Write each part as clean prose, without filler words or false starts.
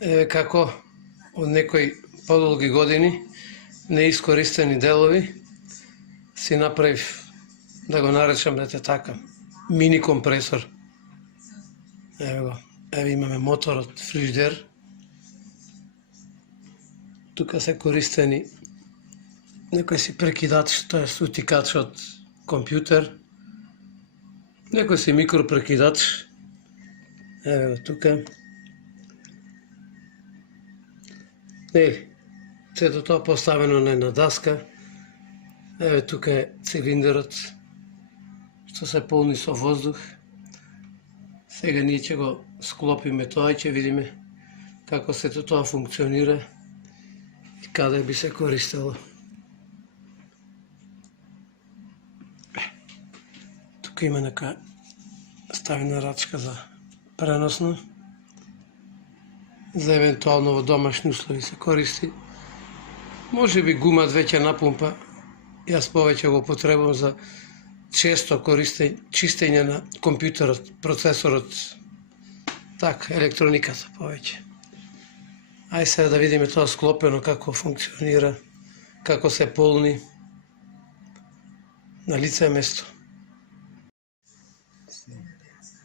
Еве како од некои подолги години неискористени делови си направив, да го наречам така, мини компресор. Еве го, еве имаме моторот, фрижидер. Тука се користени некој си прекидач, тоа е утикач од компјутер, некој си микропрекидач. Еве го тука. Сето тоа поставено на една даска. Еве тука е цилиндерот, што се полни со воздух. Сега ние ќе го склопиме тоа и ќе видиме како сето тоа функционира и каде би се користело. Тука има нека ставена рачка за преносно. За евентуално во домашни услови се користи. Може би гумат веќе напумпа, јас повеќе го потребувам за често чистење на компјутерот, процесорот, така, електрониката повеќе. Ај сега да видиме тоа склопено како функционира, како се полни на лице место.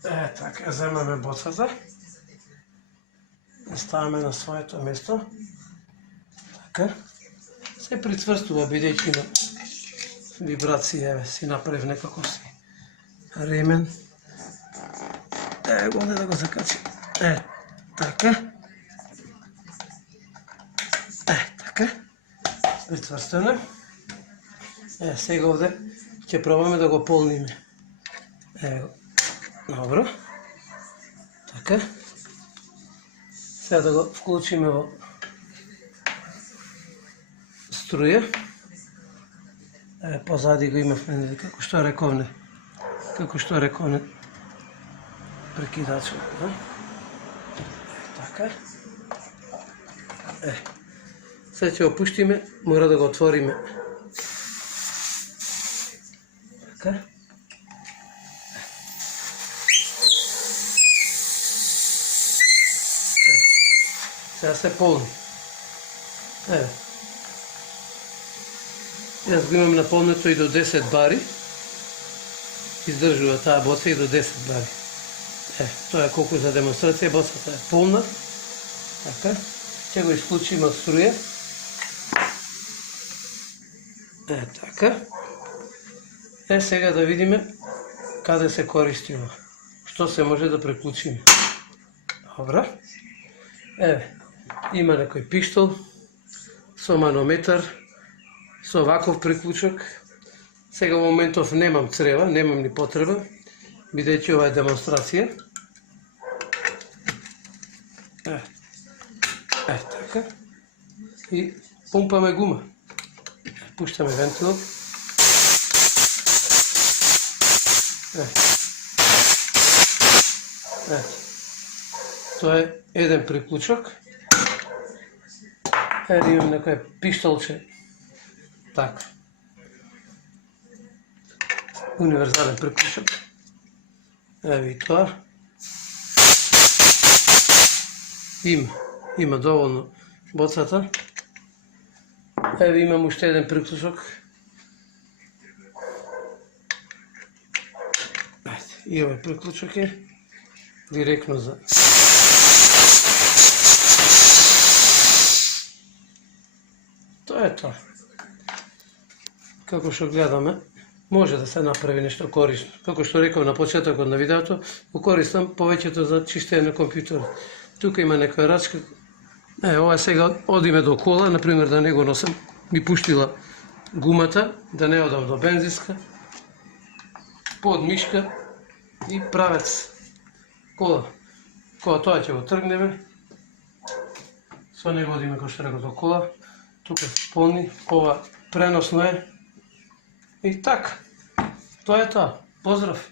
Така, земаме боцата. Ставаме на своето место. Така. Се прицврстува, бидејќи на вибрација, еве, си направив некако си ремен. Еве го да го закачи. Така. Така. Прицврстено. Сега овде ќе пробаме да го полниме. Еве го. Добро. Така. Сега да го вклучиме во струја. Позади го имавме, како што рековне, прекидачот. Така. Сега ќе го пуштиме, мора да го отвориме. Така. Сега се полни. Еве. Јас го имам наполнето и до 10 бари. Издржува таа боца и до 10 бари. Тоа е колку за демонстрација, боцата е полна. Така. Ќе го исклучиме од струја. Така. Сега да видиме каде се користи ова. Што се може да преклучиме. Добро. Еве. Има некој пиштол со манометар, со ваков приклучок. Сега во моментов немам црева, немам ни потреба, бидејќи ова е демонстрација. Така. И пумпаме гума. Пуштаме вентилот. Тоа е еден приклучок. Еве имам некој пиштолче. Така. Универзален приклучок. Еве и тоа. Има доволно боцата. Еве имам уште еден приклучок. И овој приклучок е директно за тоа е тоа. Како што гледаме, може да се направи нешто корисно. Како што реков на почетокот на видеото, го користам повеќето за чистење на компјутер. Тука има некоја рачка. Ова сега одиме до кола, например да не го носам, ми пуштила гумата, да не одам до бензинска, под мишка и правец кола. Кога тоа ќе го тргнеме, со него одиме, кој што реков, до кола. Тука се полни, ова преносно е. И така, тоа е тоа. Поздрав!